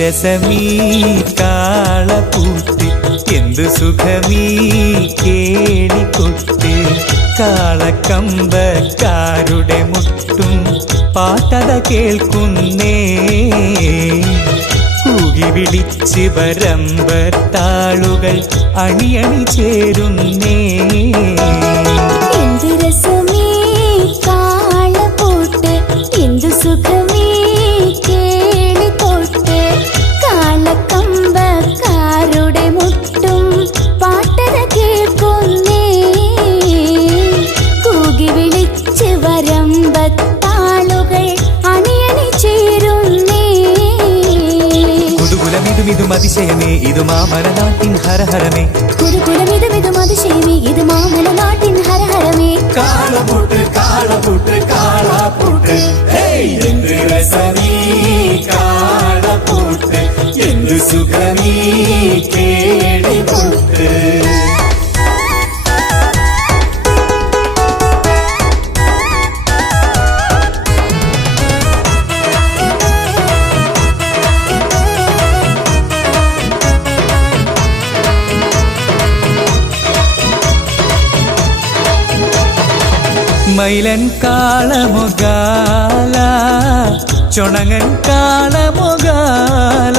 രസമീ കാളപ്പൂട്ട് എന്തു സുഖമീ കേളിക്കൊട്ട് കാളക്കമ്പക്കാരുടെ മുട്ടും പാട്ടത കേൾക്കുന്നേ കൂകി വിളിച്ച് വരമ്പത്താളുകൾ അണിയണി ചേരുന്നേ. എന്തു രസമീ കാളപ്പൂട്ട് എന്തു സുഖമീ കേളിക്കൊട്ട് കാളക്കമ്പക്കാരുടെ മുട്ടും പാട്ടത കേൾക്കുന്നേ കൂകി വിളിച്ച് വരമ്പത്താളുകൾ അണിയണി ചേരുന്നേ. കുതുകുലമിതുമിതും അതിശയമേ ഇത് മാമലനാട്ടിൻ ഹരഹരമേ. കുതുകുലമിതുമിതും അതിശയമേ ഇത് മാമലനാട്ടിൻ ഹരഹരമേ. കാളപ്പൂട്ട് കാളപ്പൂട്ട് കാളപ്പൂട്ട് എന്ത് രസമീ കാളപ്പൂട്ട് എന്ത് സുഖമീ കേളിക്കൊട്ട്. മൈലൻ കാളമൊഗാല ചൊണങ്ങൻ കാളമൊഗാല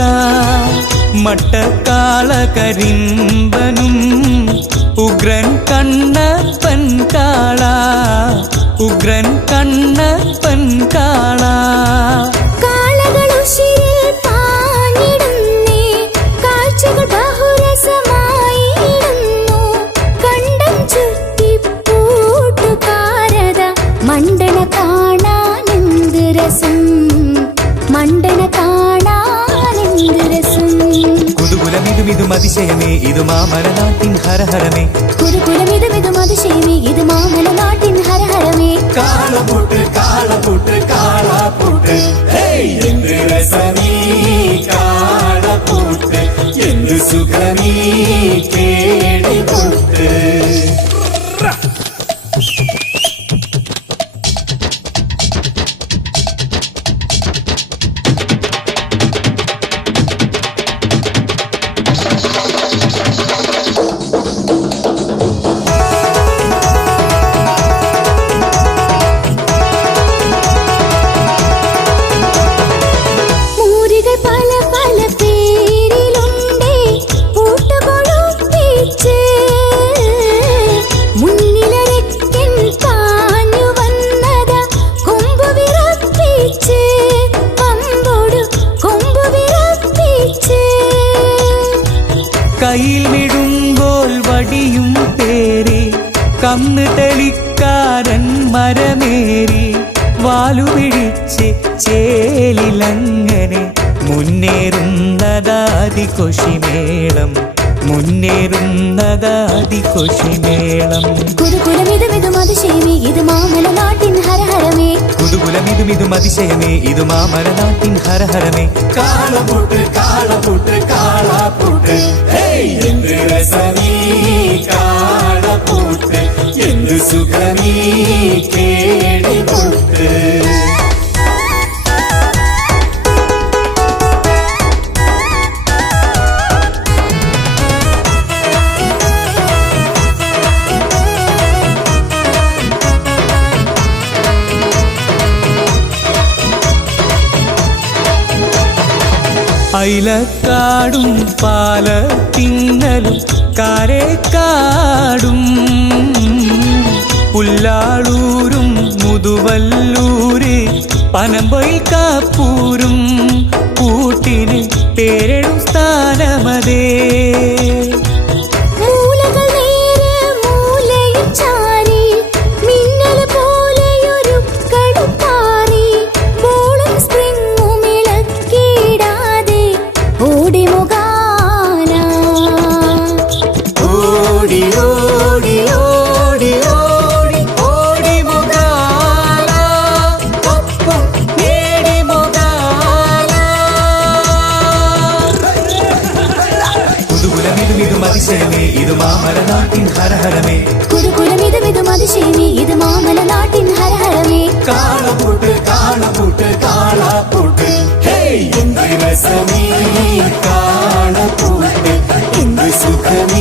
മട്ടക്കാള കരിമ്പനും ഉഗ്രൻ കണ്ണപ്പൻ കാള ഉഗ്രൻ കണ്ണപ്പൻ കാള. കുതുകുലമിതുമിതും അതിശയമേ ഇത് മാമലനാട്ടിൻ ഹരഹരമേ. കുതുകുലമിതുമിതും അതിശയമേ ഇത് മാമലനാട്ടിൻ ഹരഹരമേ. കാളപ്പൂട്ട് കാളപ്പൂട്ട് കാളപ്പൂട്ട് എന്ത് രസമീ കാളപ്പൂട്ട് എന്ത് സുഖമീ കേളിക്കൊട്ട്. കയ്യിൽ വിടുമ്പോൾ വടിയും പേരി കന്ന് തെളിക്കാരൻ മരമേറി വാലു പിടിച്ച് ചേലിലങ്ങനെ മുന്നേറുന്നതാതി കൊശിമേളം മുന്നേറുന്നതാതി കൊശിമേളം. കുതുകുലമിതുമിതും അതിശയമേ ഇത് മാമലനാട്ടിൻ ഹരഹരമേ. കുതുകുലമിതുമിതും അതിശയമേ ഇത് മാമലനാട്ടിൻ ഹരഹരമേ. കാളപ്പൂട്ട് കാളപ്പൂട്ട് കാളപ്പൂട്ട് എന്ത് രസമീ കാളപ്പൂട്ട് എന്ത് സുഖമീ കേളിക്കൊട്ട്. അയിലക്കാടും പാലത്തിങ്ങലും കാരേക്കാടും പുല്ലാളൂരും മുതുവല്ലൂര് പനമ്പൊയിൽ കാപ്പൂരും കൂട്ടിന് പേരെടും സ്ഥാനമതേ. അതിശയമേ ഇത് മാമലനാട്ടിൻ ഹരഹരമേ കുരുകുലമിതുമിതും അതിശയമേ ഇത് മാമലനാട്ടിൻ ഹരഹരമേ കാളപൂട്ട് കാളപൂട്ട് കാളാപ്പൂട്ട് ഹേയ് എന്ത് രസമേ കാളപൂട്ട് എന്ത് സുഖമേ